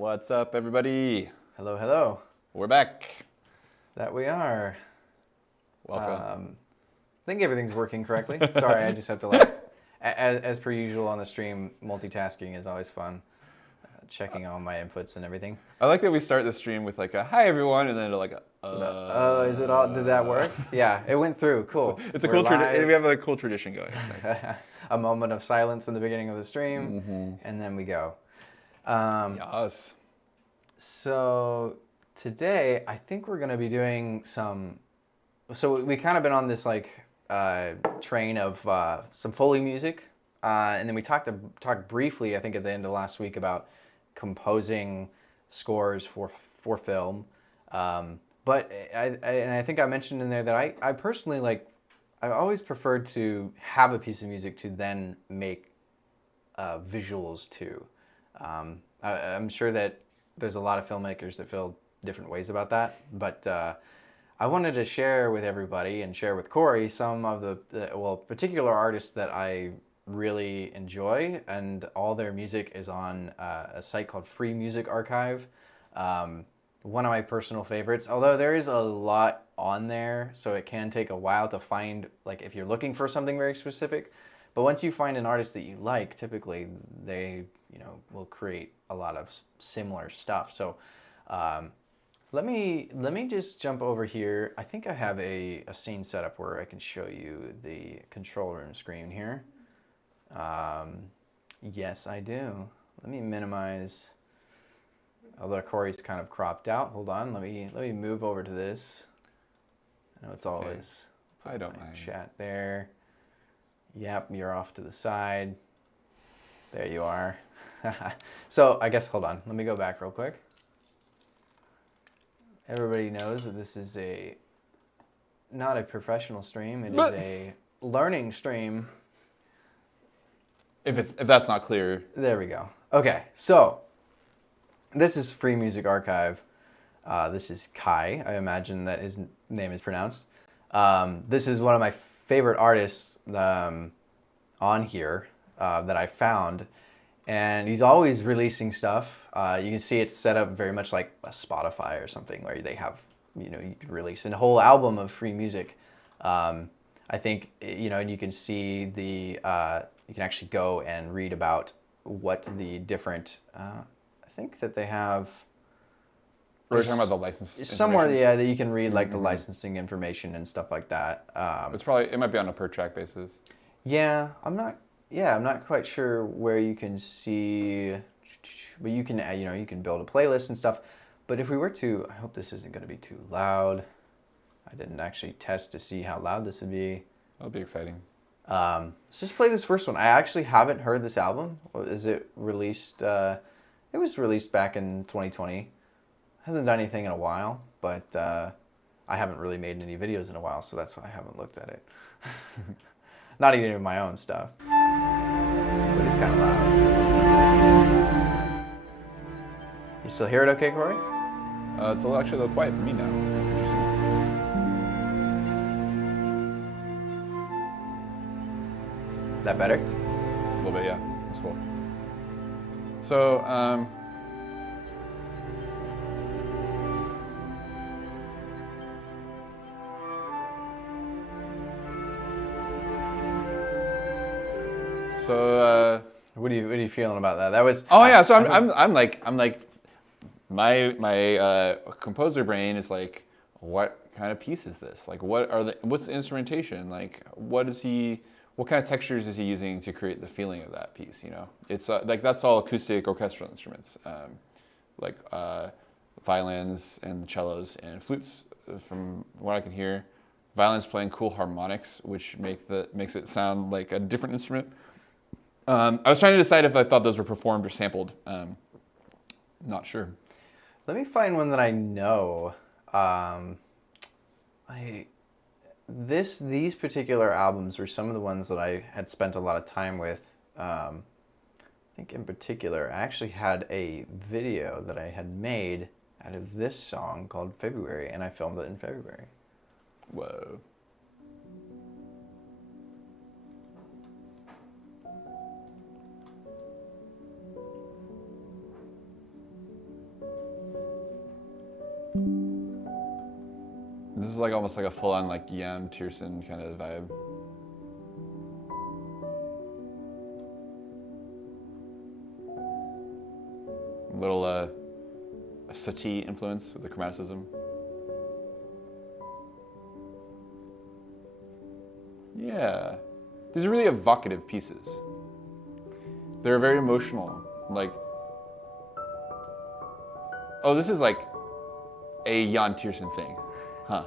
What's up, everybody? Hello, hello. We're back. That we are. Welcome. I think everything's working correctly. Sorry, I just have to like, as per usual on the stream, multitasking is always fun. Checking all my inputs and everything. I like that we start the stream with like a hi everyone, and then like Oh, is it all? Did that work? Yeah, it went through. Cool. It's a cool tradition. We have a cool tradition going. It's nice. A moment of silence in the beginning of the stream, and then we go. Yes. So today, I think we're going to be doing some. So we kind of been on this like train of some Foley music, and then we talked briefly, I think, at the end of last week about composing scores for film. But I think I mentioned in there that I personally like. I always preferred to have a piece of music to then make visuals to. I'm sure that there's a lot of filmmakers that feel different ways about that, but I wanted to share with everybody and share with Cory some of the particular artists that I really enjoy, and all their music is on a site called Free Music Archive. One of my personal favorites, although there is a lot on there, so it can take a while to find, like if you're looking for something very specific. But once you find an artist that you like, typically they, will create a lot of similar stuff. So let me just jump over here. I think I have a scene set up where I can show you the control room screen here. Yes, I do. Let me minimize. Although Cory's kind of cropped out. Hold on. Let me move over to this. I know it's always. I don't mind. Chat there. Yep, you're off to the side. There you are. So I guess, hold on. Let me go back real quick. Everybody knows that this is not a professional stream. It is a learning stream. If that's not clear. There we go. Okay, so this is Free Music Archive. This is Kai. I imagine that his name is pronounced. This is one of my favorite artists on here that I found, and he's always releasing stuff. You can see it's set up very much like a Spotify or something, where they have, you can release a whole album of free music. I think, and you can see you can actually go and read about what the different, I think that they have. We're talking about the license. Somewhere, yeah, that you can read like the licensing information and stuff like that. It might be on a per track basis. Yeah, I'm not quite sure where you can see, but you can, you can build a playlist and stuff. But if we were to, I hope this isn't going to be too loud. I didn't actually test to see how loud this would be. That'll be exciting. Let's just play this first one. I actually haven't heard this album. Is it released? It was released back in 2020. Hasn't done anything in a while, but I haven't really made any videos in a while, so that's why I haven't looked at it. Not even in my own stuff. But it's kind of loud. You still hear it okay, Cory? It's actually a little quiet for me now. That's interesting. That better? A little bit, yeah. That's cool. So, what are you feeling about that? That was. Oh yeah, so I'm like my composer brain is like, what kind of piece is this? Like, what's the instrumentation? Like, what kind of textures is he using to create the feeling of that piece? It's like that's all acoustic orchestral instruments, like violins and cellos and flutes. From what I can hear, violins playing cool harmonics, which makes it sound like a different instrument. I was trying to decide if I thought those were performed or sampled. Not sure. Let me find one that I know. These particular albums were some of the ones that I had spent a lot of time with. I think in particular, I actually had a video that I had made out of this song called February, and I filmed it in February. Whoa. This is like almost like a full-on like Jan Tiersen kind of vibe. Little Satie influence with the chromaticism. Yeah, these are really evocative pieces. They're very emotional. Like, oh, this is like a Jan Tiersen thing, huh?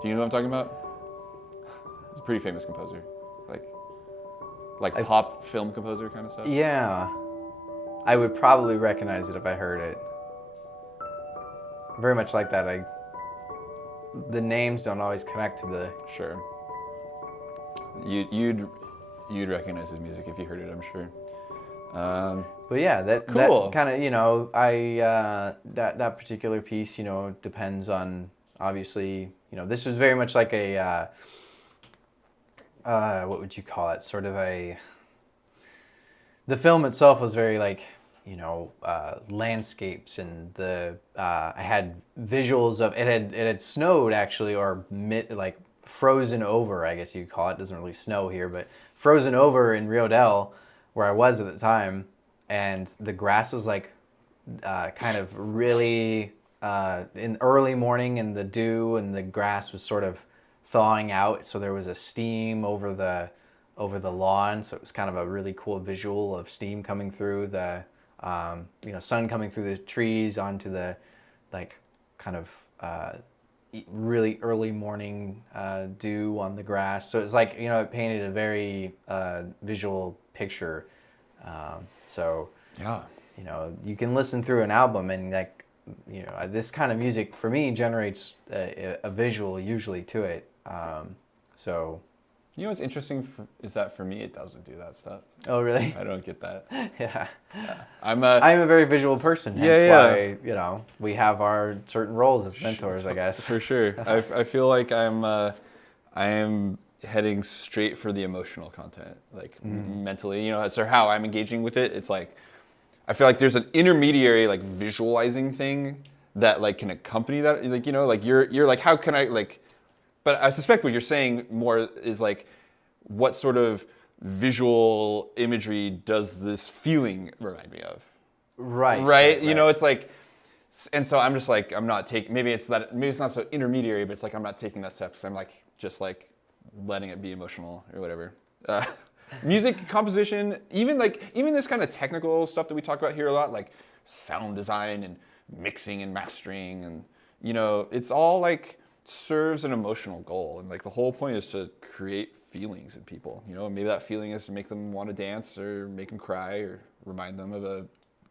Do you know what I'm talking about? He's a pretty famous composer, like pop film composer kind of stuff. Yeah, I would probably recognize it if I heard it. Very much like that. The names don't always connect to the. Sure. You'd recognize his music if you heard it, I'm sure. But yeah, cool. that kind of, you know, that particular piece, you know, depends on, obviously, you know, this was very much like a what would you call it? Sort of the film itself was very like, you know, landscapes, and I had visuals of it had snowed actually, or like frozen over, I guess you'd call it. It doesn't really snow here, but frozen over in Rio Del, where I was at the time, and the grass was like kind of really in early morning, and the dew and the grass was sort of thawing out, so there was a steam over the lawn, so it was kind of a really cool visual of steam coming through the you know, sun coming through the trees onto the like kind of really early morning dew on the grass. So it's like, you know, it painted a very visual picture. So Yeah. you know, you can listen through an album and like, you know, this kind of music for me generates a visual usually to it. So. You know what's interesting is that for me it doesn't do that stuff. Oh really? I don't get that. Yeah. I'm a very visual person. Hence why, you know, we have our certain roles as mentors, I guess. For sure. I feel like I am heading straight for the emotional content, like mentally. You know, so how I'm engaging with it. It's like I feel like there's an intermediary like visualizing thing that like can accompany that. Like, you know, like you're like, how can I like. But I suspect what you're saying more is like, what sort of visual imagery does this feeling remind me of? Right. Right? You know, it's like, and so I'm just like, I'm not taking, maybe it's not so intermediary, but it's like I'm not taking that step because I'm like, just like letting it be emotional or whatever. Music composition, even this kind of technical stuff that we talk about here a lot, like sound design and mixing and mastering, and, you know, it's all like, serves an emotional goal, and like the whole point is to create feelings in people, you know. Maybe that feeling is to make them want to dance or make them cry or remind them of a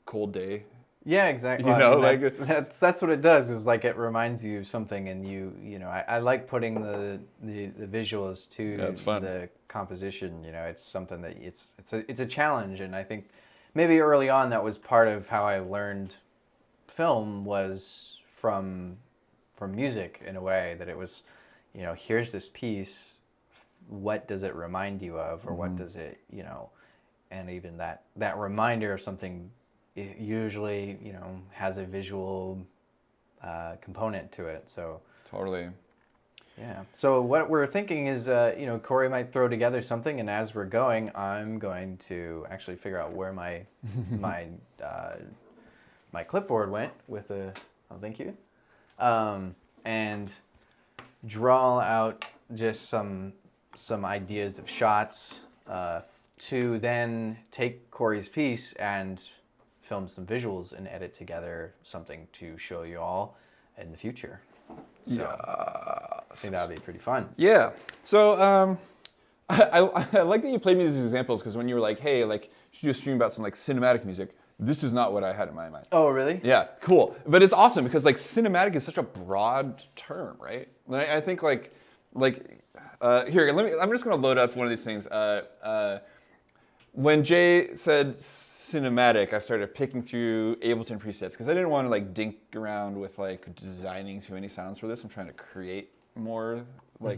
cold day. Yeah, exactly. You know, I mean, that's what it does, is like it reminds you of something, and you know, I like putting the visuals to the composition. You know, it's something that it's a challenge, and I think maybe early on that was part of how I learned film, was from music, in a way, that it was, you know, here's this piece, what does it remind you of, or what does it, you know, and even that reminder of something, it usually, you know, has a visual component to it. So totally. Yeah. So what we're thinking is, you know, Cory might throw together something, and as we're going, I'm going to actually figure out where my my clipboard went with thank you. And draw out just some ideas of shots to then take Cory's piece and film some visuals and edit together something to show you all in the future. So I think that would be pretty fun. Yeah. So I like that you played me these examples, because when you were like, hey, like, you should do a stream about some like cinematic music, this is not what I had in my mind. Oh, really? Yeah, cool. But it's awesome because like cinematic is such a broad term, right? I think like here, I'm just gonna load up one of these things. When Jay said cinematic, I started picking through Ableton presets because I didn't want to like dink around with like designing too many sounds for this. I'm trying to create more like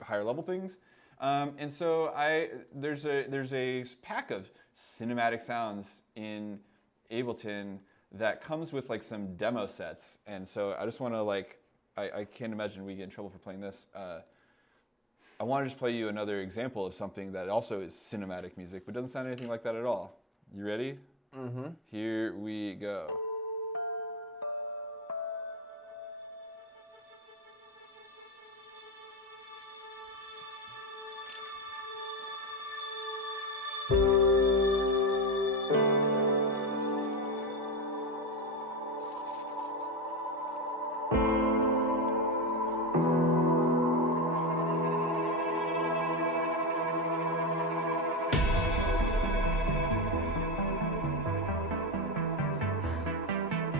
higher level things. And so there's a pack of cinematic sounds in Ableton that comes with like some demo sets, and so I just want to like I can't imagine we get in trouble for playing this. I want to just play you another example of something that also is cinematic music, but doesn't sound anything like that at all. You ready? Mm-hmm. Here we go.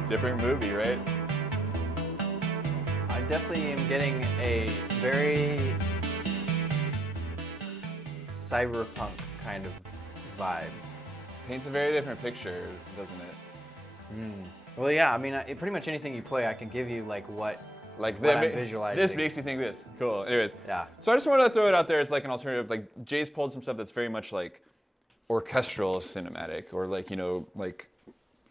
Different movie, right? I definitely am getting a very cyberpunk kind of vibe. Paints a very different picture, doesn't it? Well, yeah, I mean, pretty much anything you play, I can give you like what Like I'm visualizing. this makes me think this. Cool. Anyways, Yeah. So I just wanted to throw it out there as like an alternative. Like Jay's pulled some stuff that's very much like orchestral cinematic, or like like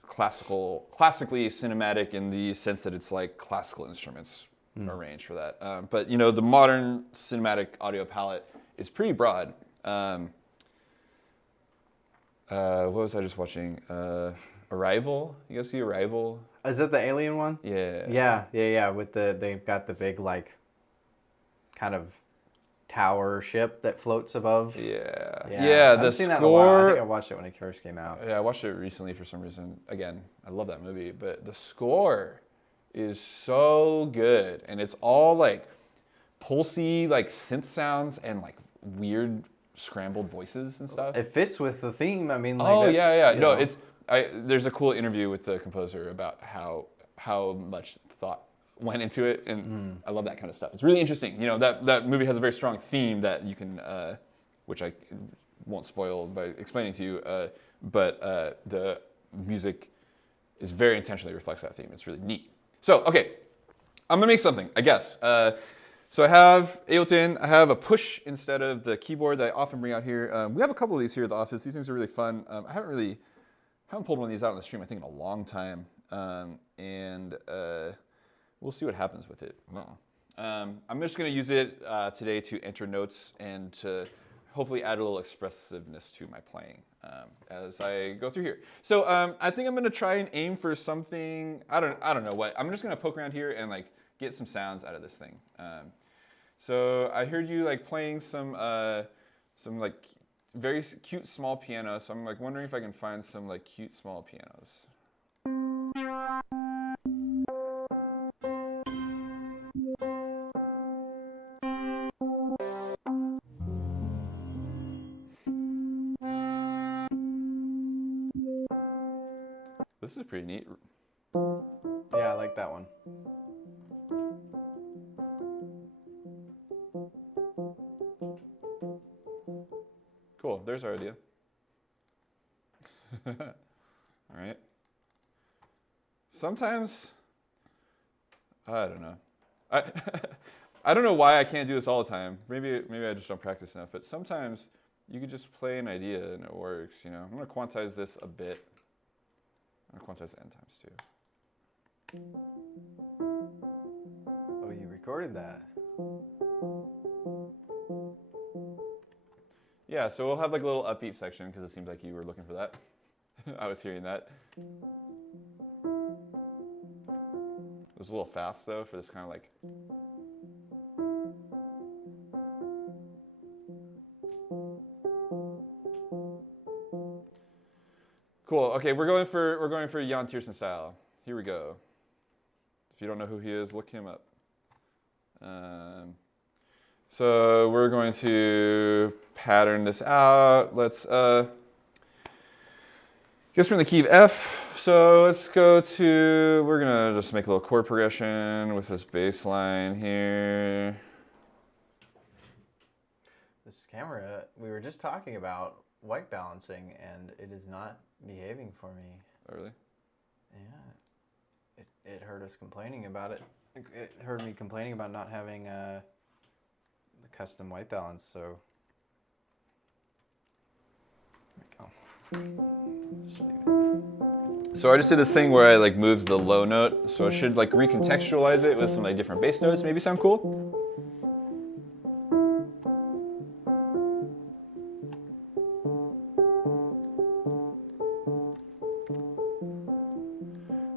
classically cinematic in the sense that it's like classical instruments arranged for that. But the modern cinematic audio palette is pretty broad. What was I just watching? Arrival. You guys see Arrival? Is that the alien one? Yeah. Yeah. With they've got the big like kind of tower ship that floats above. Yeah. I The haven't seen that in a while. I score. think I watched it when it first came out. Yeah, I watched it recently for some reason. Again, I love that movie, but the score is so good, and it's all like pulsy, like synth sounds and like weird scrambled voices and stuff. It fits with the theme. I mean, like, Oh that's, yeah. you No, know. there's a cool interview with the composer about how much thought went into it, and I love that kind of stuff. It's really interesting. That movie has a very strong theme that you can, which I won't spoil by explaining to you, but the music is very intentionally reflects that theme. It's really neat. So okay, I'm gonna make something, I guess. So I have Ableton. I have a push instead of the keyboard that I often bring out here. We have a couple of these here at the office. These things are really fun. I haven't pulled one of these out on the stream, I think, in a long time. And we'll see what happens with it. I'm just going to use it today to enter notes and to hopefully add a little expressiveness to my playing as I go through here. So I think I'm going to try and aim for something. I don't know what. I'm just going to poke around here and like get some sounds out of this thing. So I heard you like playing some like very cute small piano, so I'm like wondering if I can find some like cute small pianos. This is pretty neat. Yeah, I like that one. Cool, there's our idea. All right. Sometimes, I don't know. I don't know why I can't do this all the time. Maybe I just don't practice enough, but sometimes you could just play an idea and it works, I'm gonna quantize this a bit. I'm gonna quantize the n times 2. Oh, you recorded that. Yeah, so we'll have like a little upbeat section because it seems like you were looking for that. I was hearing that. It was a little fast though for this kind of like. Cool. Okay, we're going for Jan Tiersen style. Here we go. If you don't know who he is, look him up. So we're going to pattern this out. Let's guess we're in the key of F. So let's go to, we're gonna just make a little chord progression with this bass line here. This camera, we were just talking about white balancing, and it is not behaving for me. Oh, really? Yeah, it heard us complaining about it. It heard me complaining about not having the custom white balance. So there we go. Just leave it. So I just did this thing where I like moved the low note, so I should like recontextualize it with some like different bass notes, maybe sound cool.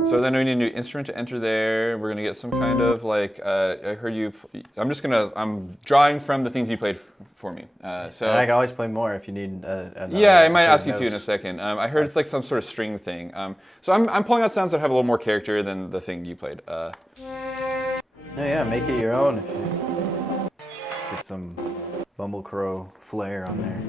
So then we need a new instrument to enter there. We're gonna get some kind of like, I heard you, I'm drawing from the things you played for me. So and I can always play more if you need yeah, I might ask you to in a second. I heard it's like some sort of string thing. So I'm pulling out sounds that have a little more character than the thing you played. No, yeah, make it your own if you get some Bumble Crow flair on there.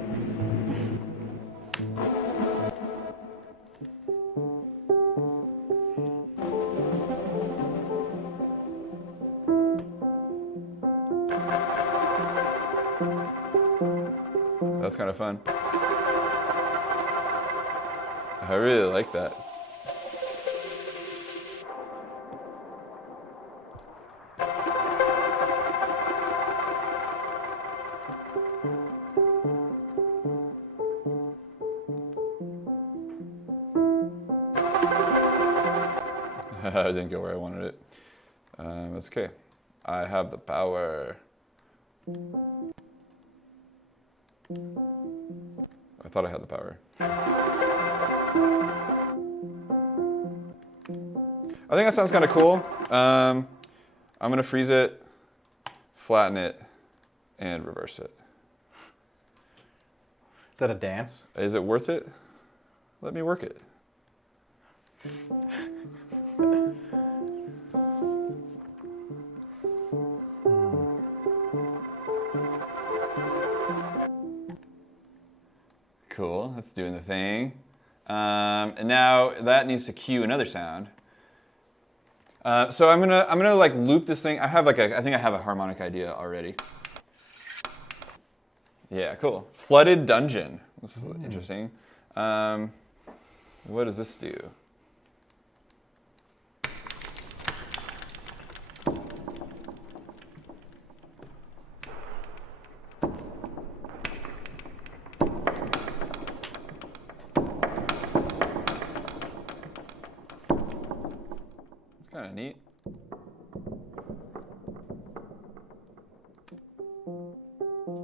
That's kind of fun. I really like that. I didn't go where I wanted it. That's okay. I have the power. I thought I had the power. I think that sounds kind of cool. I'm gonna freeze it, flatten it, and reverse it. Is that a dance? Is it worth it? Let me work it. Cool, that's doing the thing. And now that needs to cue another sound. So I'm gonna like loop this thing. I have like I think I have a harmonic idea already. Yeah, cool. Flooded dungeon. This is interesting. What does this do? Kind of neat.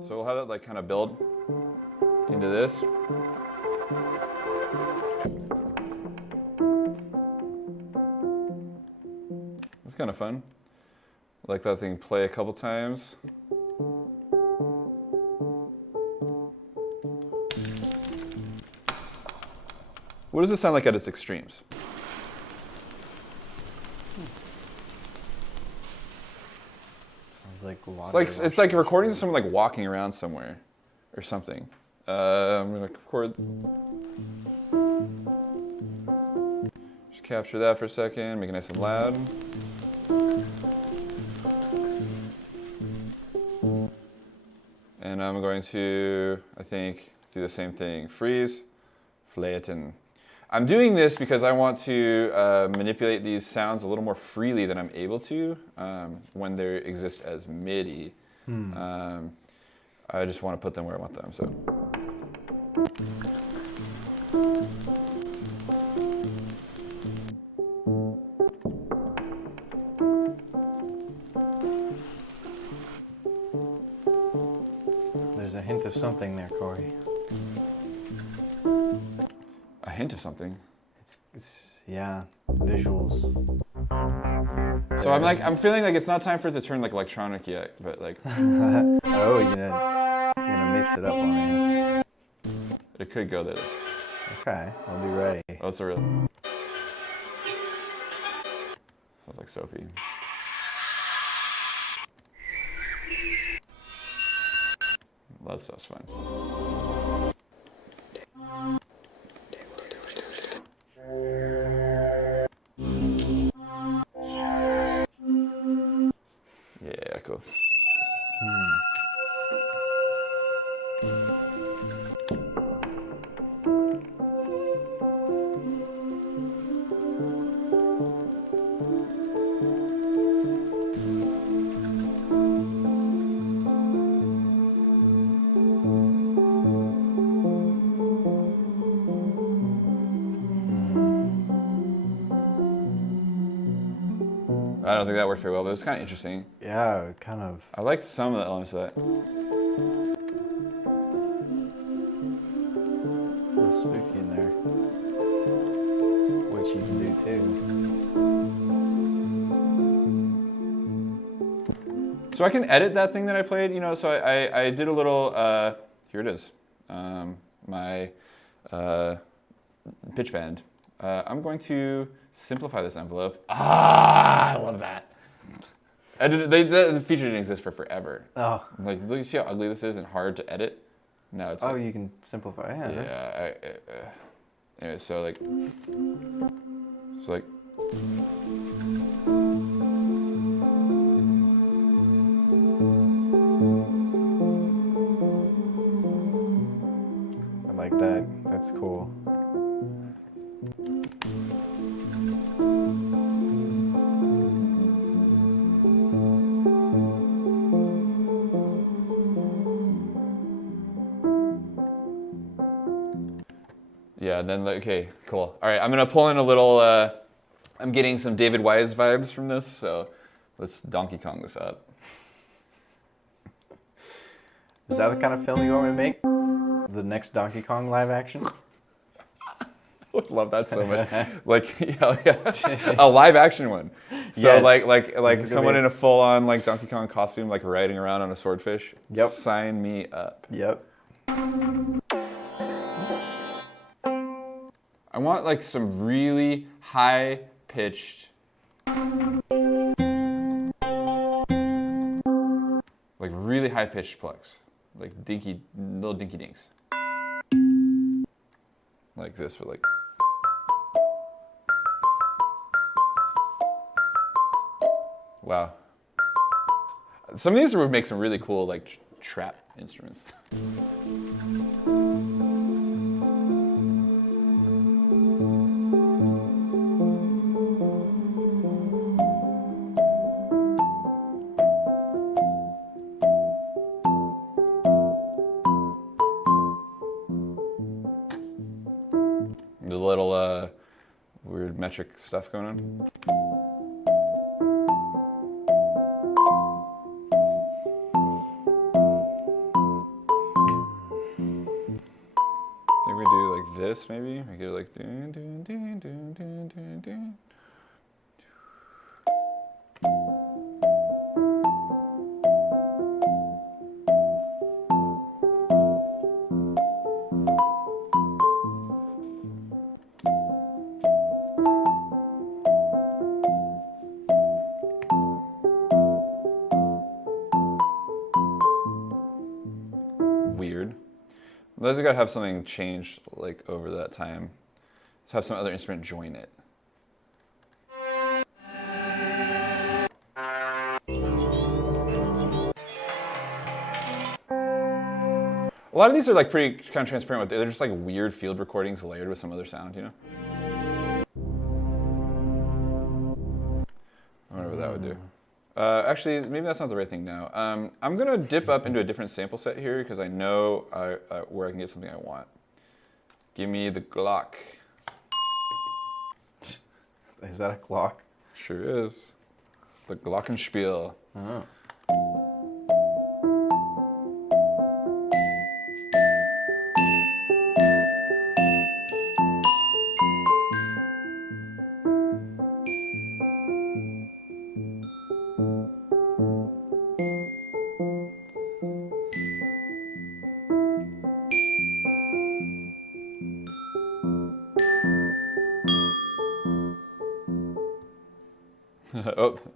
So we'll have that like kind of build into this. It's kind of fun. Let that thing play a couple times. What does it sound like at its extremes? It's like recording someone like walking around somewhere or something. I'm gonna record. Just capture that for a second, make it nice and loud. And I'm going to, I think, do the same thing. Freeze, flatten. I'm doing this because I want to manipulate these sounds a little more freely than I'm able to when they exist as MIDI. I just want to put them where I want them. So. There's a hint of something there, Cory. A hint of something. It's yeah, visuals. So I'm feeling like it's not time for it to turn like electronic yet, but like. Oh, you're gonna mix it up on me. It could go there. Okay, I'll be ready. Oh, it's a real. Sounds like Sophie. That stuff's fun. Yeah, cool. don't think that worked very well, but it was kind of interesting. Yeah, kind of. I liked some of the elements of that. A little spooky in there. Which you can do too. So I can edit that thing that I played, so I did a little, here it is, my pitch bend. I'm going to simplify this envelope. I love that. The feature didn't exist for forever. Oh. Like, look, you see how ugly this is and hard to edit? Now it's you can simplify it. Yeah. Anyway, so like. I like that. That's cool. Yeah, then okay, cool. All right, I'm gonna pull in a little. I'm getting some David Wise vibes from this, so let's Donkey Kong this up. Is that the kind of film you want me to make? The next Donkey Kong live action? I would love that so much. Like, yeah, a live action one. So Yes. like someone in a full on like Donkey Kong costume, like riding around on a swordfish. Yep. Sign me up. Yep. I want like some really high pitched, like really high pitched plucks, like little dinky dinks, like this, but like. Wow. Some of these would make some really cool like trap instruments. The little weird metric stuff going on. I think we do like this maybe. We get like dun, dun, dun, dun, dun, dun, dun. Weird. Otherwise, we gotta have something change like over that time. Let's have some other instrument join it. A lot of these are like pretty kind of transparent. They're just like weird field recordings layered with some other sound, I wonder what that would do. Actually, maybe that's not the right thing now. I'm gonna dip up into a different sample set here because I know where I can get something I want. Give me the Glock. Is that a clock? Sure is. The Glockenspiel. Oh.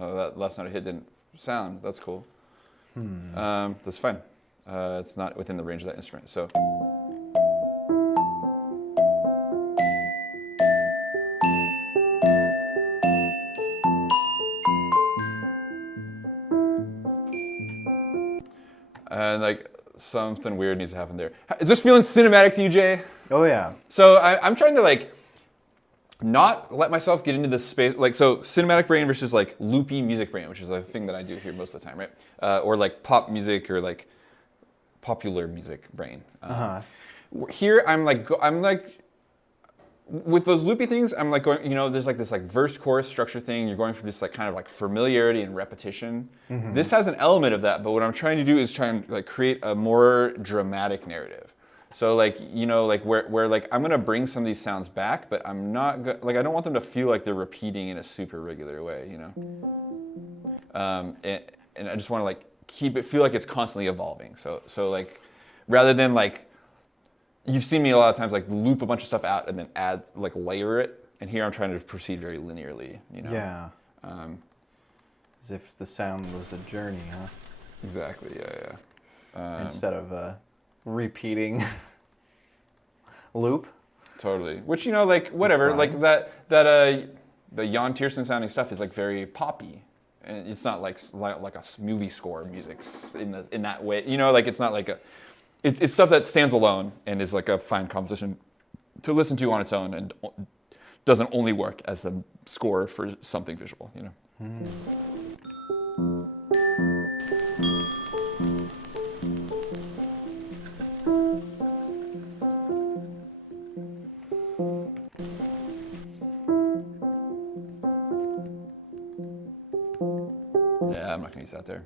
Oh, that last note I hit didn't sound. That's cool. That's fine. It's not within the range of that instrument. So. And like something weird needs to happen there. Is this feeling cinematic to you, Jay? Oh yeah. So I'm trying to like not let myself get into this space, like, so cinematic brain versus like loopy music brain, which is the thing that I do here most of the time, right? Or like pop music or like popular music brain. Here I'm like with those loopy things, I'm like going, there's like this like verse chorus structure thing. You're going for this like kind of like familiarity and repetition. This has an element of that, but what I'm trying to do is try and like create a more dramatic narrative. So like, like where like I'm gonna bring some of these sounds back, but I'm not like I don't want them to feel like they're repeating in a super regular way, and I just want to like feel like it's constantly evolving. So like rather than like you've seen me a lot of times like loop a bunch of stuff out and then add like layer it, and here I'm trying to proceed very linearly. Yeah. As if the sound was a journey, huh? Exactly. Yeah. Instead of a repeating loop. Totally. Which like whatever, like that the Jan Tiersen sounding stuff is like very poppy, and it's not like a movie score music in that way. Like it's not like it's stuff that stands alone and is like a fine composition to listen to on its own and doesn't only work as a score for something visual. Yeah, I'm not gonna use that there.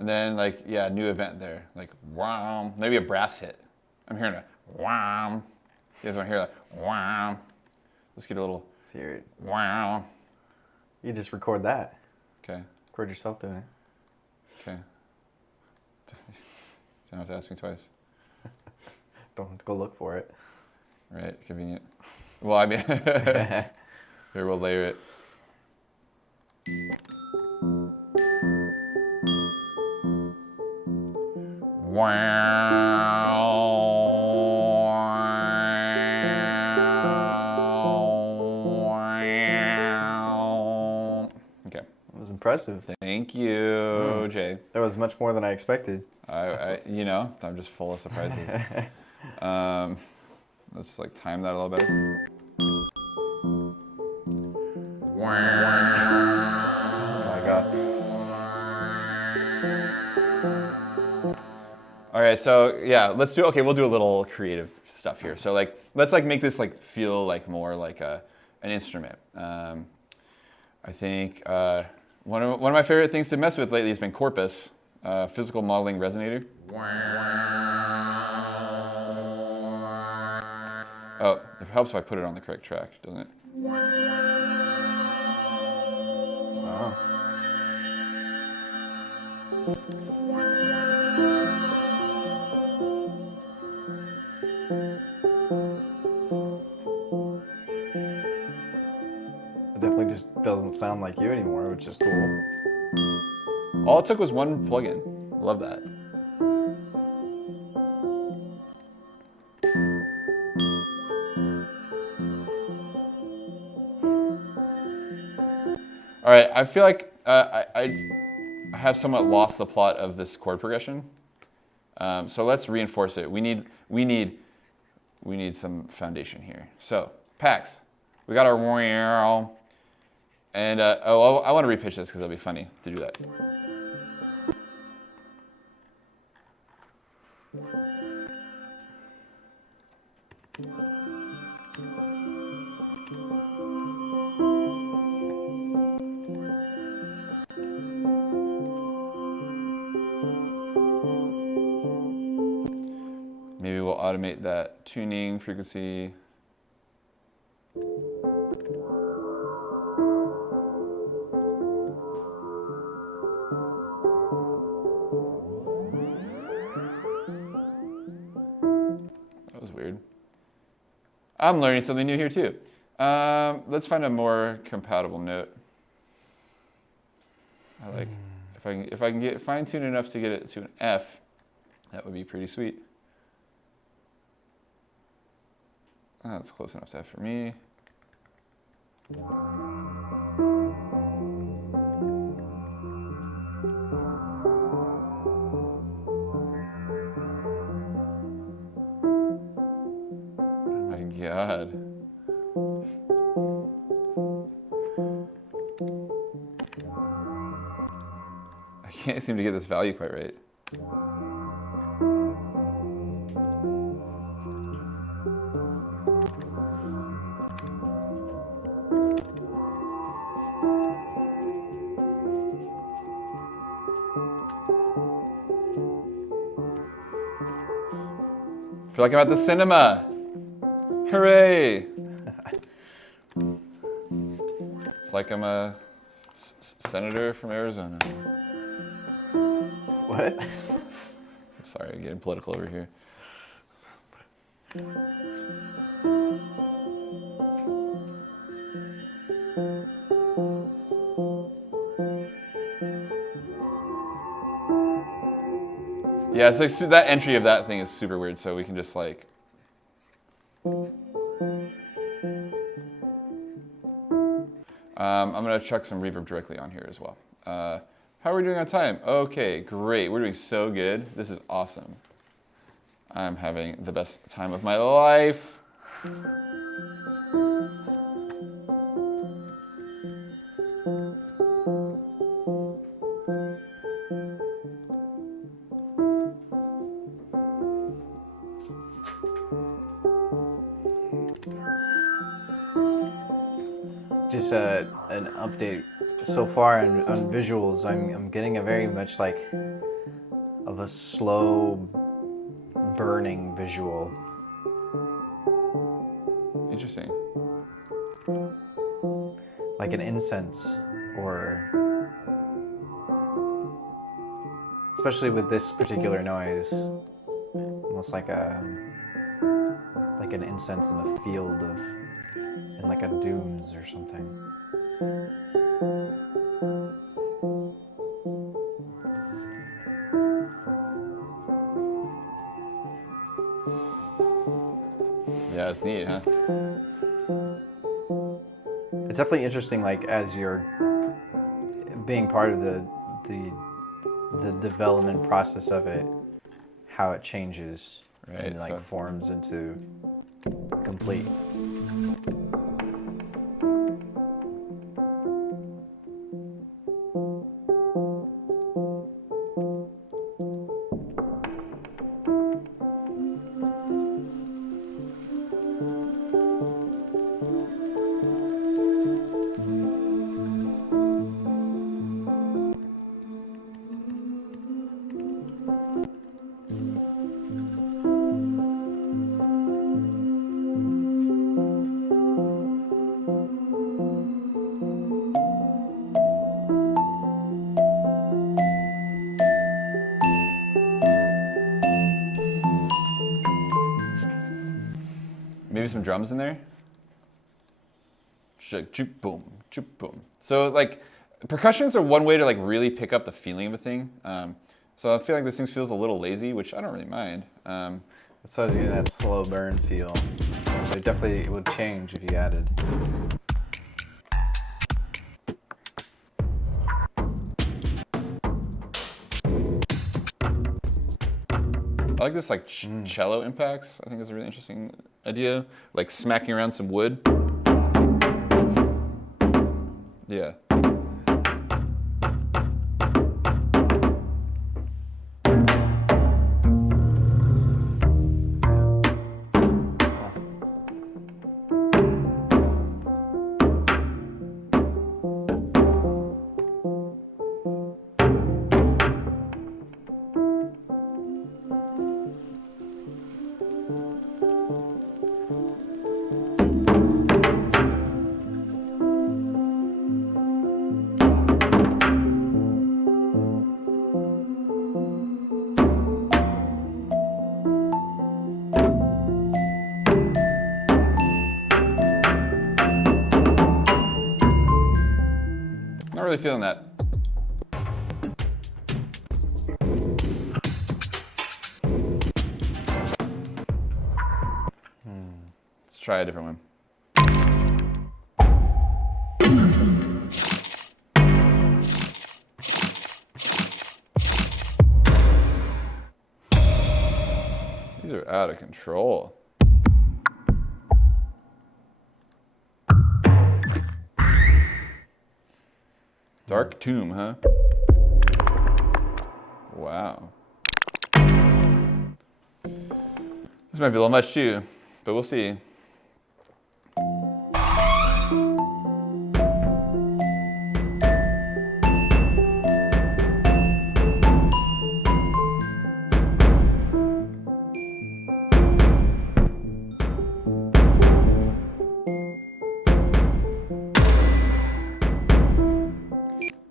And then like, yeah, new event there. Like, wow, maybe a brass hit. I'm hearing a wow. You guys want to hear that? Wow. Let's get a little. Let's hear it. Wow. You just record that. Okay. Record yourself doing it. Okay. Don't have to ask me twice. Don't have to go look for it. Right, convenient. Well, I mean, here we'll layer it. Wow. Okay. That was impressive. Thank you, Jay. That was much more than I expected. I'm just full of surprises. Let's like time that a little better. Oh my God. All right, so yeah, we'll do a little creative stuff here. So like, let's like make this like feel like more like an instrument. I think one of my favorite things to mess with lately has been Corpus, physical modeling resonator. Oh, it helps if I put it on the correct track, doesn't it? Wow. It definitely just doesn't sound like you anymore, which is cool. All it took was one plugin. Love that. All right, I feel like I have somewhat lost the plot of this chord progression. So let's reinforce it. We need some foundation here. So Pax, we got our wow, and I want to repitch this because it'll be funny to do that. Maybe we'll automate that tuning frequency. I'm learning something new here too. Let's find a more compatible note. I like if I can get fine-tuned enough to get it to an F, that would be pretty sweet. That's close enough to F for me. Oh my God. I can't seem to get this value quite right. I feel like I'm at the cinema. Hooray! It's like I'm a senator from Arizona. What? Sorry, I'm getting political over here. Yeah, so that entry of that thing is super weird, so we can just like... I'm gonna chuck some reverb directly on here as well. How are we doing on time? Okay, great, we're doing so good. This is awesome. I'm having the best time of my life. Just an update so far on visuals. I'm getting a very much like of a slow burning visual. Interesting. Like an incense, or especially with this particular noise, almost like an incense in a field of, in like a dunes or something. Yeah, it's neat, huh? It's definitely interesting, like as you're being part of the development process of it, how it changes and like so forms into complete. maybe some drums in there. Just like choop boom, choop boom. So like percussions are one way to like really pick up the feeling of a thing. So I feel like this thing feels a little lazy, which I don't really mind. So I was getting that slow burn feel. It definitely would change if you added. I like this like cello impacts. I think is a really interesting idea. Like smacking around some wood. Yeah. really feeling that. Let's try a different one. These are out of control. Dark Tomb, huh? Wow. This might be a little much too, but we'll see.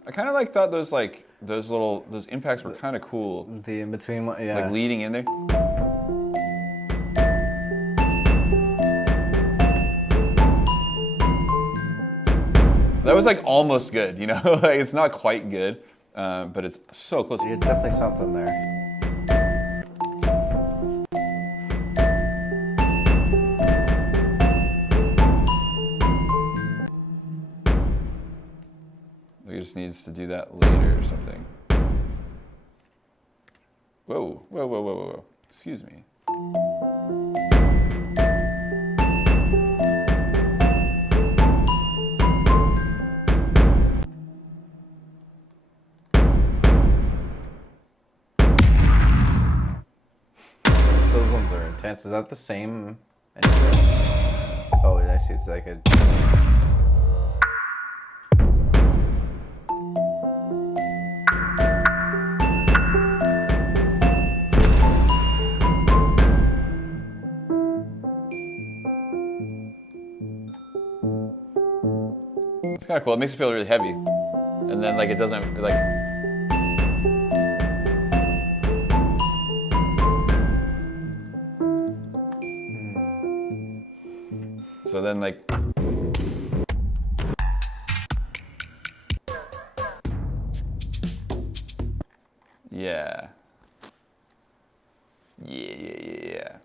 I kind of like thought those those impacts were kind of cool. The in between one, yeah. Like leading in there. That was like almost good, you know? Like it's not quite good, but it's so close. There's definitely something there. He just needs to do that later or something. Whoa, whoa, whoa, whoa, whoa, whoa. Excuse me. Those ones are intense. Is that the same instrument? Oh, I see. It's like a... It's kind of cool. It makes it feel really heavy. And then like it doesn't, like... So then like... Yeah. Yeah.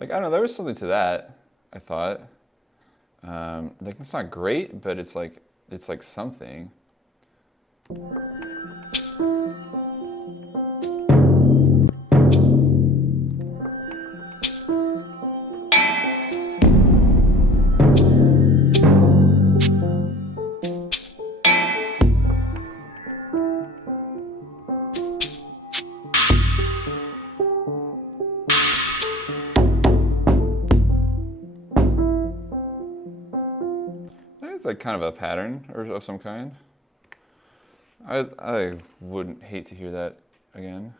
Like, I don't know, there was something to that, I thought. Like, it's not great, but it's like something. It's like kind of a pattern or of some kind. I wouldn't hate to hear that again.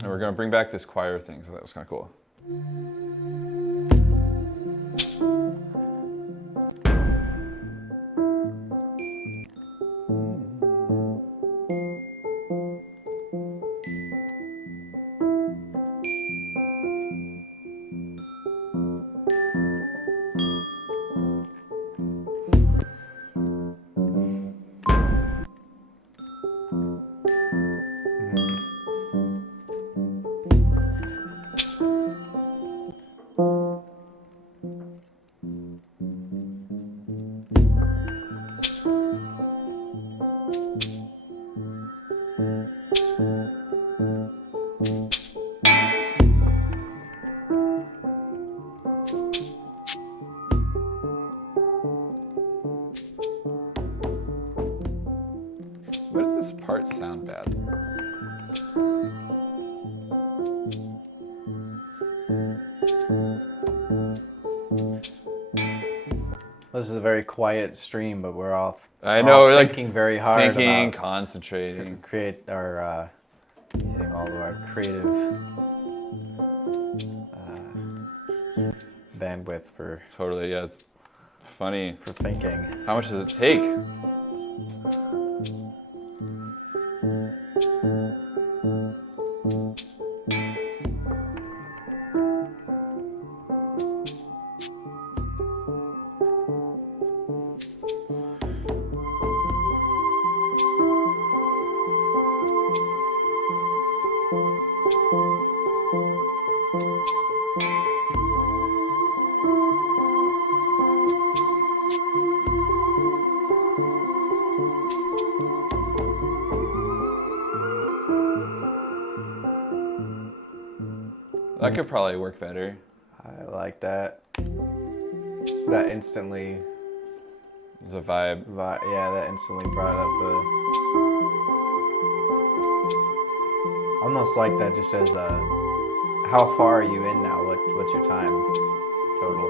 And we're gonna bring back this choir thing, so that was kind of cool. parts sound bad. This is a very quiet stream, but we're all We're thinking very hard thinking, about concentrating. create our using all of our creative bandwidth for Totally, yeah. It's funny. for thinking. How much does it take? That could probably work better. I like that. That instantly, It's a vibe. yeah, that instantly brought up the. Almost like that just says, how far are you in now? What's your time total?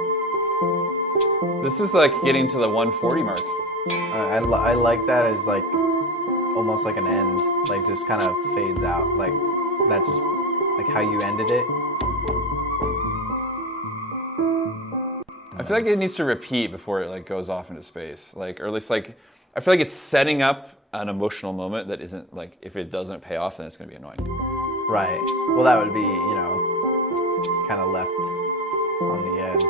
This is like getting to the 140 mark. I like that as like almost like an end, like just kind of fades out, like that just like how you ended it. I feel like it needs to repeat before it like goes off into space, like, or at least like, I feel like it's setting up an emotional moment that isn't like, if it doesn't pay off, then it's gonna be annoying. Right. Well, that would be, kind of left on the edge.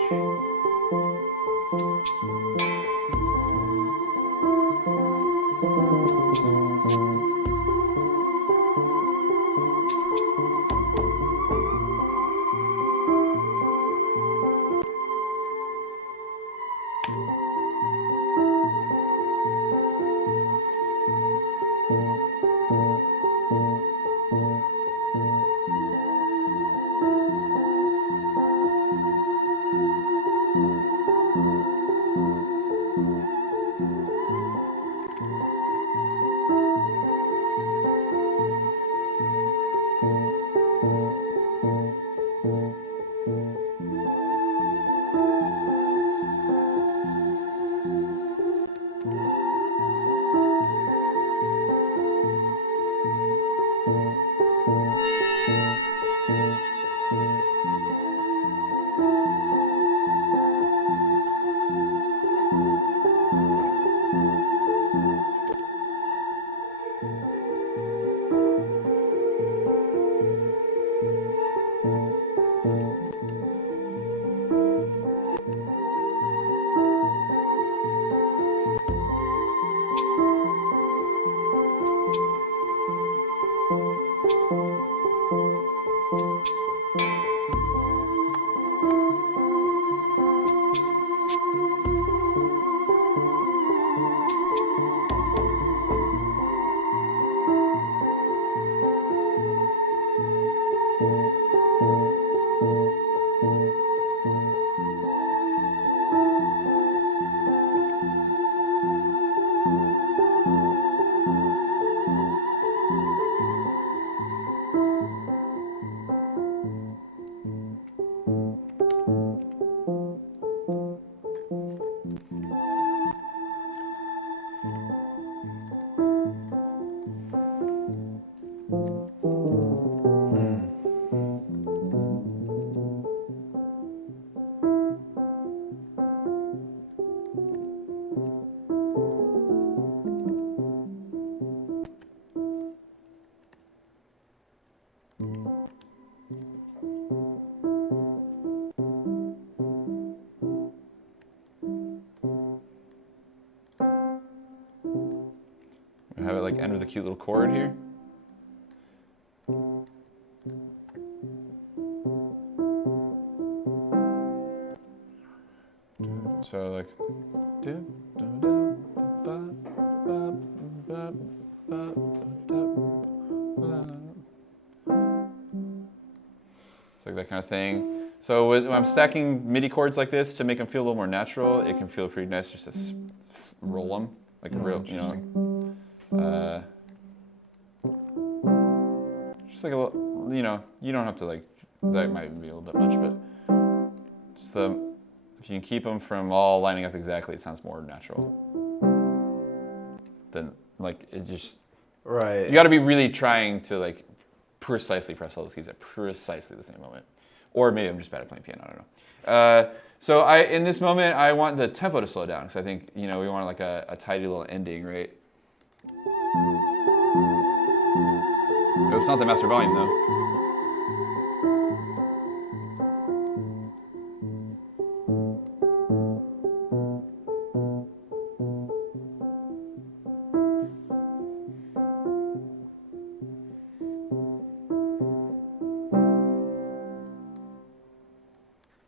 Have it like end with a cute little chord here. So like, it's like that kind of thing. So when I'm stacking MIDI chords like this to make them feel a little more natural, it can feel pretty nice just to roll them like a real, just like a little, you know, you don't have to like, that might be a little bit much, but just if you can keep them from all lining up exactly, it sounds more natural. Then like it just, Right. you got to be really trying to like precisely press all those keys at precisely the same moment. Or maybe I'm just bad at playing piano, I don't know. So in this moment, I want the tempo to slow down because I think, you know, we want like a tidy little ending, right? Oops, not the master volume though.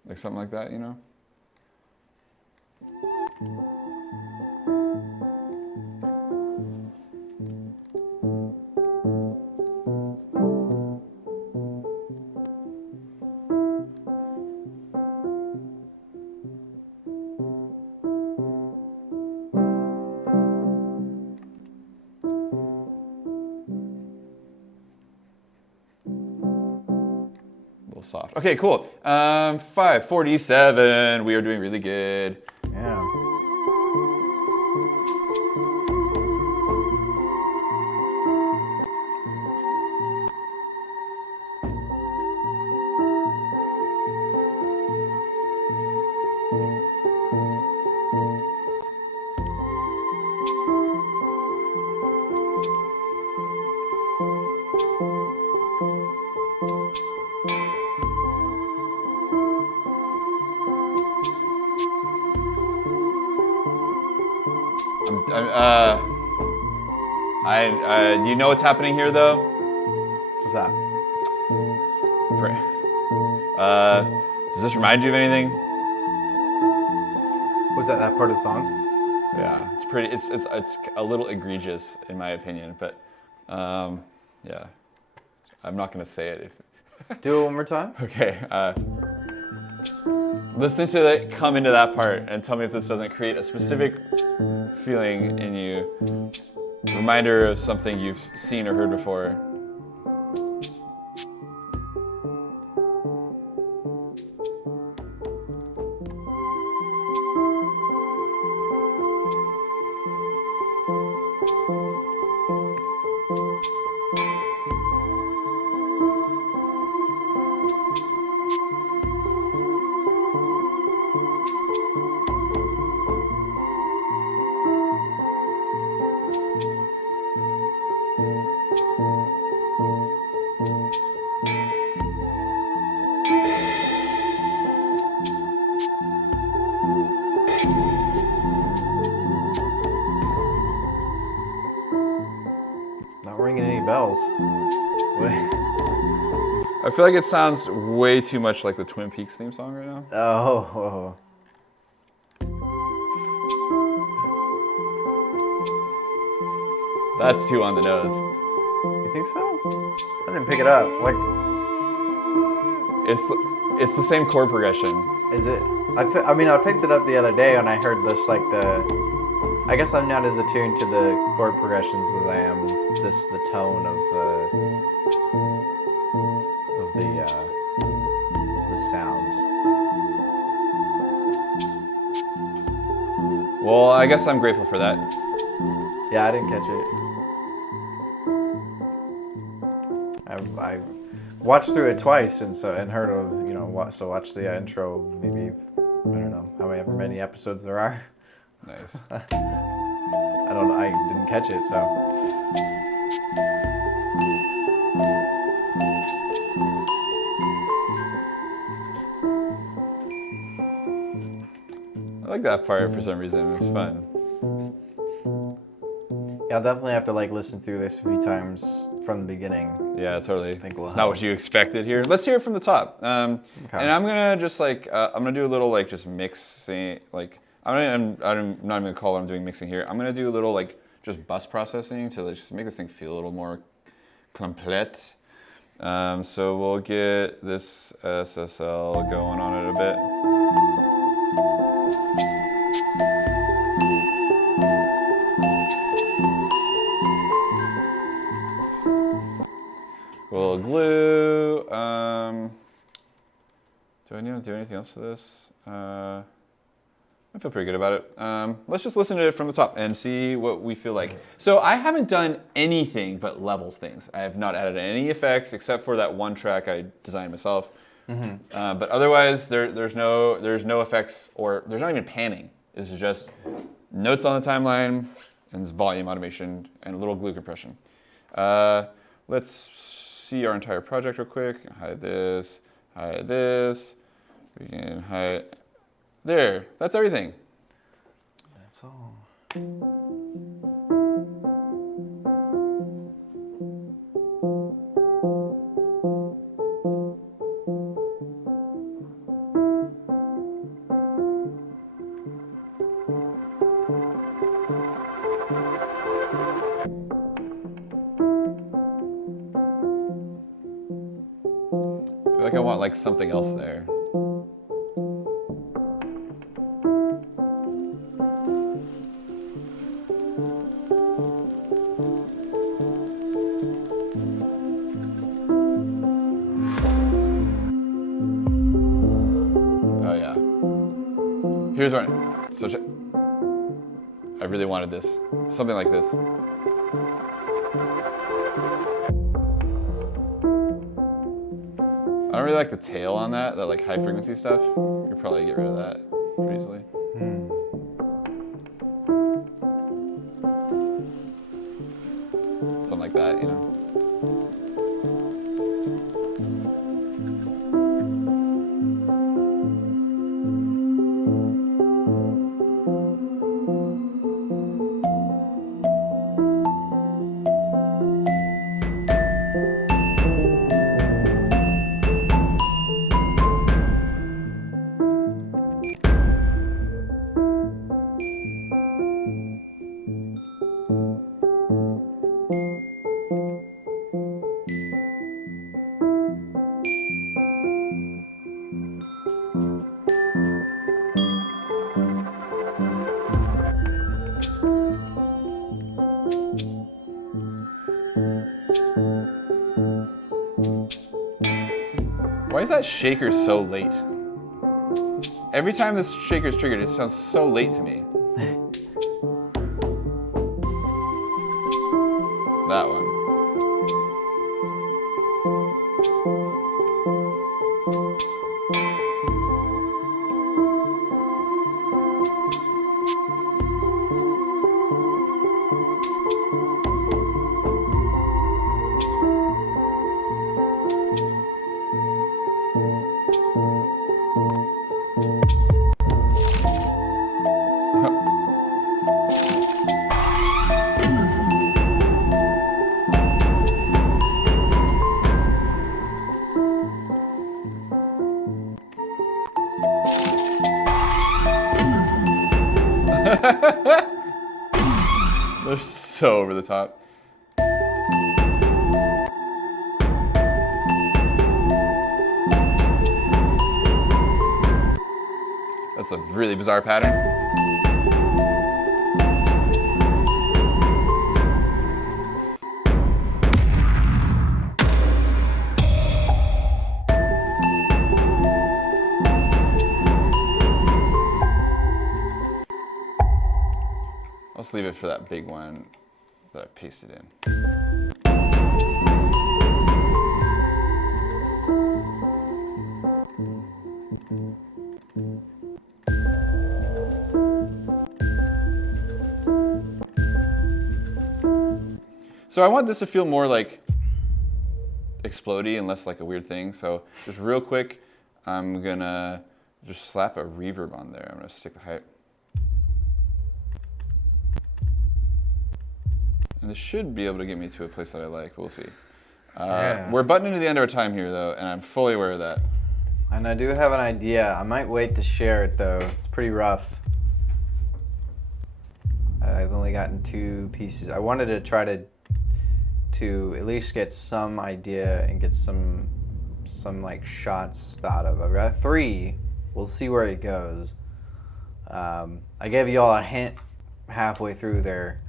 Like something like that, you know? Soft. Okay, cool. 547. We are doing really good. Yeah. Do you know what's happening here, though? What's that? Does this remind you of anything? What's that? That part of the song? Yeah, it's pretty. It's a little egregious in my opinion, but yeah, I'm not gonna say it. Do it one more time. Okay. Listen to it come into that part and tell me if this doesn't create a specific feeling in you. Reminder of something you've seen or heard before. Not ringing any bells. I feel like it sounds way too much like the Twin Peaks theme song right now. Oh. That's too on the nose. You think so? I didn't pick it up. Like, It's the same chord progression. is it? I mean, I picked it up the other day and I heard this, like, I guess I'm not as attuned to the chord progressions as I am the tone of the sounds. Well, I guess I'm grateful for that. Yeah, I didn't catch it. I watched through it twice and heard of, you know, watch the intro maybe, I don't know however many episodes there are. Nice. I didn't catch it, so. I like that part for some reason. It's fun. Yeah, I'll definitely have to like listen through this a few times from the beginning. Yeah, totally. think It's we'll not have- what you expected here. Let's hear it from the top. And I'm gonna just like I'm gonna do a little like just mixing. Like I'm not even gonna call what I'm doing mixing here. I'm gonna do a little like just bus processing to like, just make this thing feel a little more complete. So we'll get this SSL going on it a bit. We'll need to do anything else to this? I feel pretty good about it. Let's just listen to it from the top and see what we feel like. So I haven't done anything but levels things. I have not added any effects except for that one track I designed myself. But otherwise, there's no effects, or there's not even panning. This is just notes on the timeline and volume automation and a little glue compression. Let's see our entire project real quick. Hide this. Hide this. We can hide. There. That's everything. That's all. I feel like I want like something else there. Oh yeah. Here's one. So I really wanted this. Something like this. I don't really like the tail on that like high frequency stuff. You could probably get rid of that pretty easily. Something like that, you know. Why is that shaker so late? Every time this shaker's triggered, it sounds so late to me. That one. They're so over the top. That's a really bizarre pattern. I'll just leave it for that big one that I pasted in. So I want this to feel more like explodey and less like a weird thing. So just real quick, I'm gonna just slap a reverb on there. I'm gonna stick the height. And this should be able to get me to a place that I like. We'll see. Yeah. We're buttoning to the end of our time here, though, and I'm fully aware of that. And I do have an idea. I might wait to share it, though. It's pretty rough. I've only gotten 2 pieces. I wanted to try to at least get some idea and get some like shots thought of. I've got 3. We'll see where it goes. I gave y'all a hint halfway through there.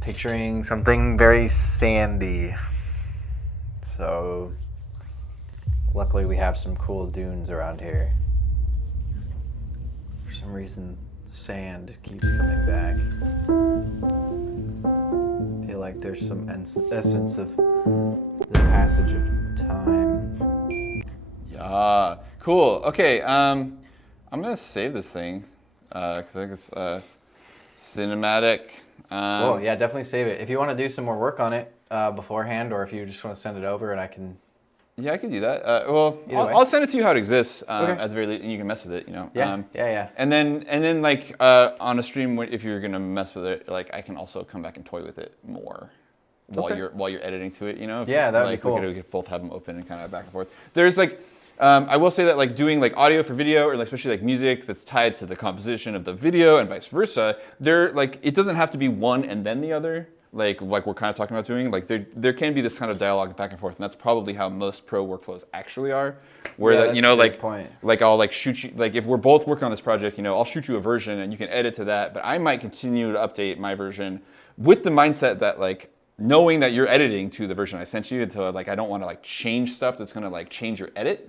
Picturing something very sandy. So Luckily, we have some cool dunes around here. For some reason, sand keeps coming back. I feel like there's some essence of the passage of time. Yeah, cool. Okay, I'm gonna save this thing because I think it's cinematic. Cool. Yeah, definitely save it. If you want to do some more work on it beforehand, or if you just want to send it over and I can. Yeah, I could do that. Well, Either way. I'll send it to you how it exists Okay. at the very least, and you can mess with it. You know. Yeah. Yeah. And then like on a stream, if you're gonna mess with it, like I can also come back and toy with it more Okay. while you're editing to it. You know. Yeah, that'd be like, cool. We could both have them open and kind of back and forth. There's like. I will say that like doing like audio for video or like especially like music that's tied to the composition of the video and vice versa, there like it doesn't have to be one and then the other. Like we're kind of talking about doing, like there can be this kind of dialogue back and forth, and that's probably how most pro workflows actually are. Where Yeah, that, you know, that's a like good point. like I'll like shoot you, like if we're both working on this project, you know, I'll shoot you a version and you can edit to that, but I might continue to update my version with the mindset that like knowing that you're editing to the version I sent you, until like I don't want to like change stuff that's gonna like change your edit.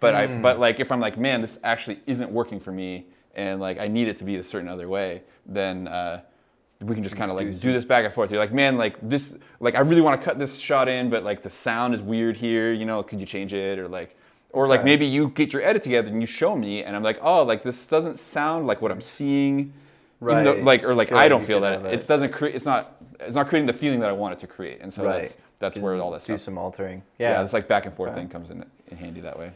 But but like if I'm like, man, this actually isn't working for me, and like I need it to be a certain other way, then we can just kind of like do this back and forth. You're like, man, like this, like I really want to cut this shot in, but like the sound is weird here. You know, could you change it? Or like maybe you get your edit together and you show me, and I'm like, oh, like this doesn't sound like what I'm seeing. Right. Even though, like or like Feel I like don't you feel could that have it doesn't create. It's not creating the feeling that I want it to create, and so Right. that's where all that Do stuff. some altering. Yeah, Yeah. it's like back and forth thing comes in handy that way.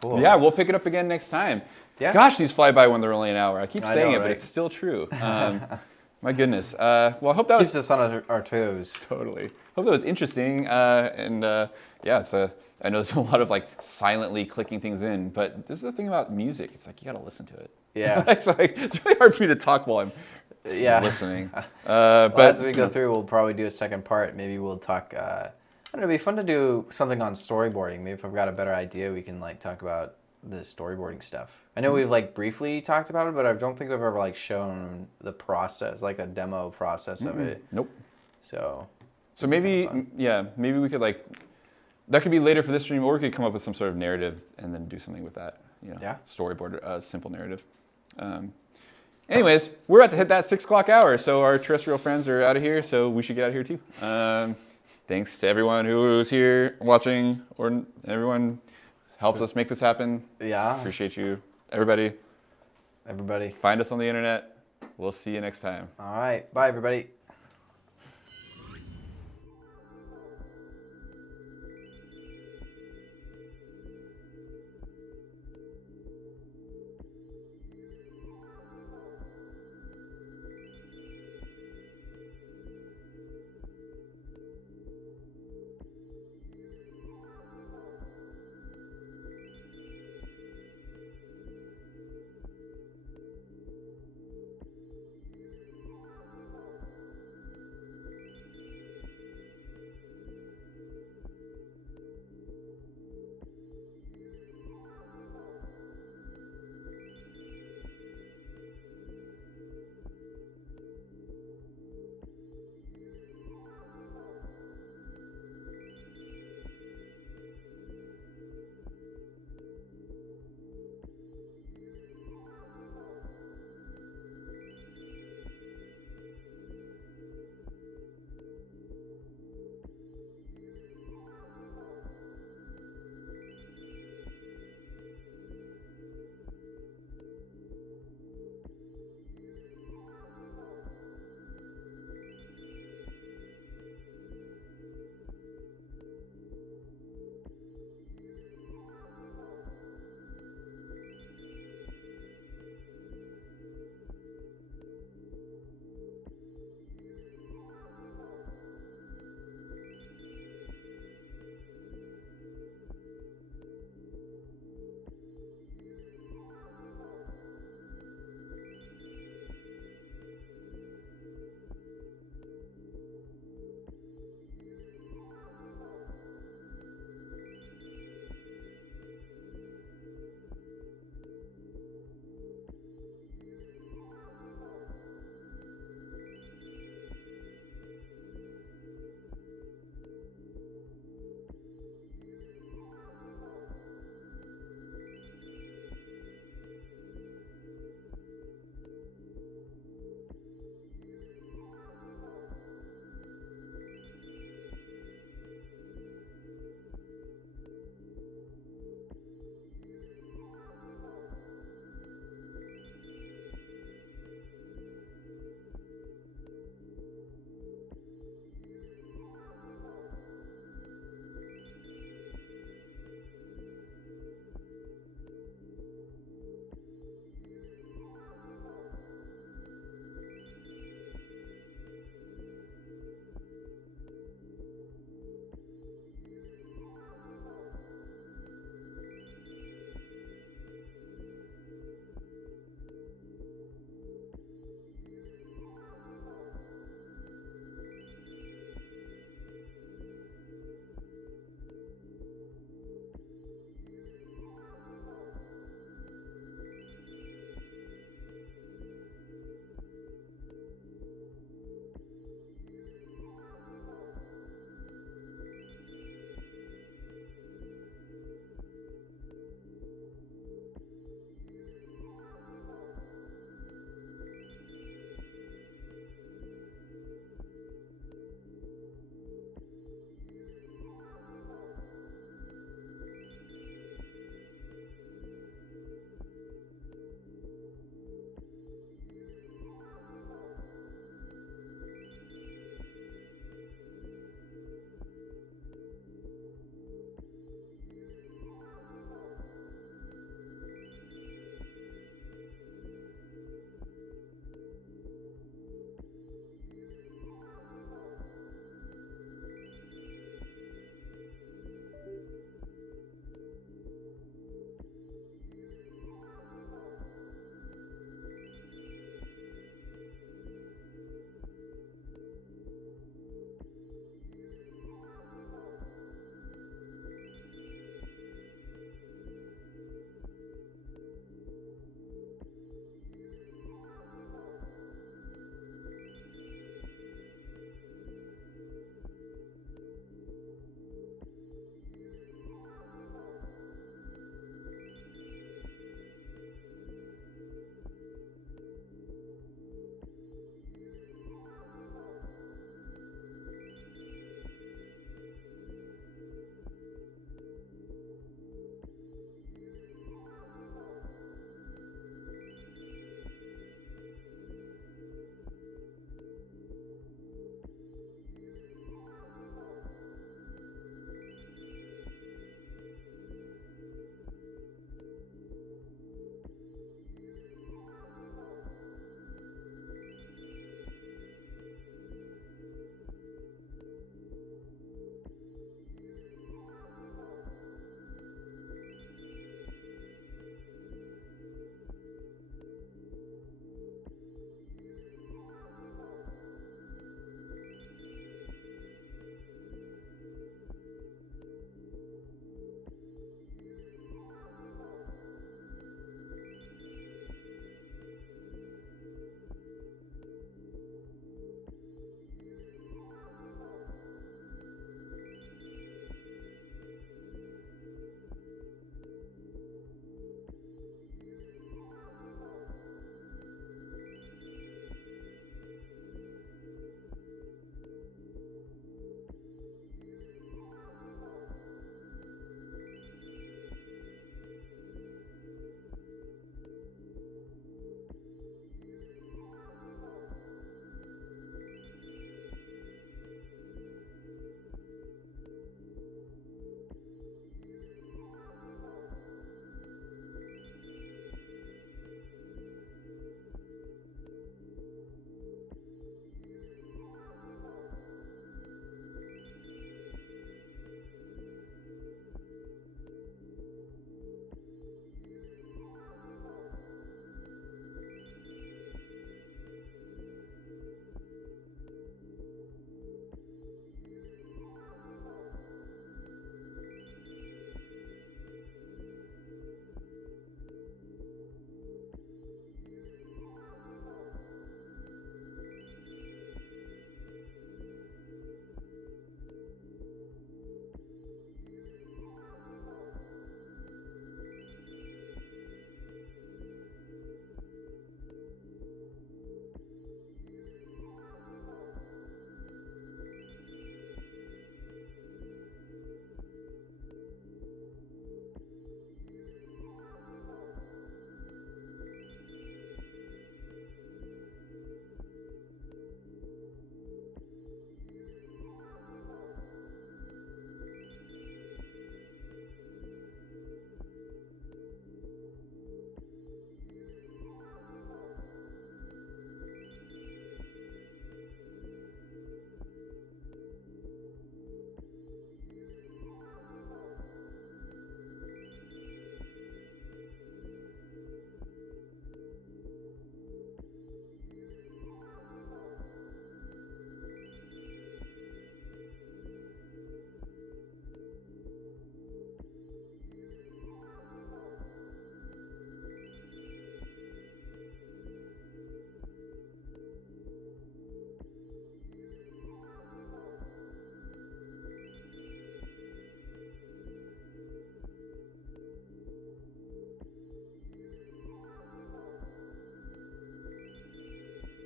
Cool. Yeah, we'll pick it up again next time. Yeah. Gosh, these fly by when they're only an hour. I keep I saying know, it, but right? it's still true. My goodness. Well, I hope that was Keeps us on our toes. totally. Hope that was interesting. Yeah, it's I know there's a lot of like silently clicking things in, but this is the thing about music. It's like you got to listen to it. Yeah. it's really hard for me to talk while I'm listening. But But as we go through, we'll probably do a second part. Maybe we'll talk. I don't know. It'd be fun to do something on storyboarding. Maybe if I've got a better idea, we can like talk about the storyboarding stuff. I know we've like briefly talked about it, but I don't think we've ever like shown the process, like a demo process of it. nope. So Maybe maybe we could like that could be later for this stream, or we could come up with some sort of narrative and then do something with that. You know, Yeah. storyboard, simple narrative. Anyways, we're about to hit that 6 o'clock hour, so our terrestrial friends are out of here, so we should get out of here too. Thanks to everyone who was here watching, or everyone helped us make this happen. yeah, Appreciate you, everybody. everybody. Find us on the internet. We'll see you next time. All right, bye everybody.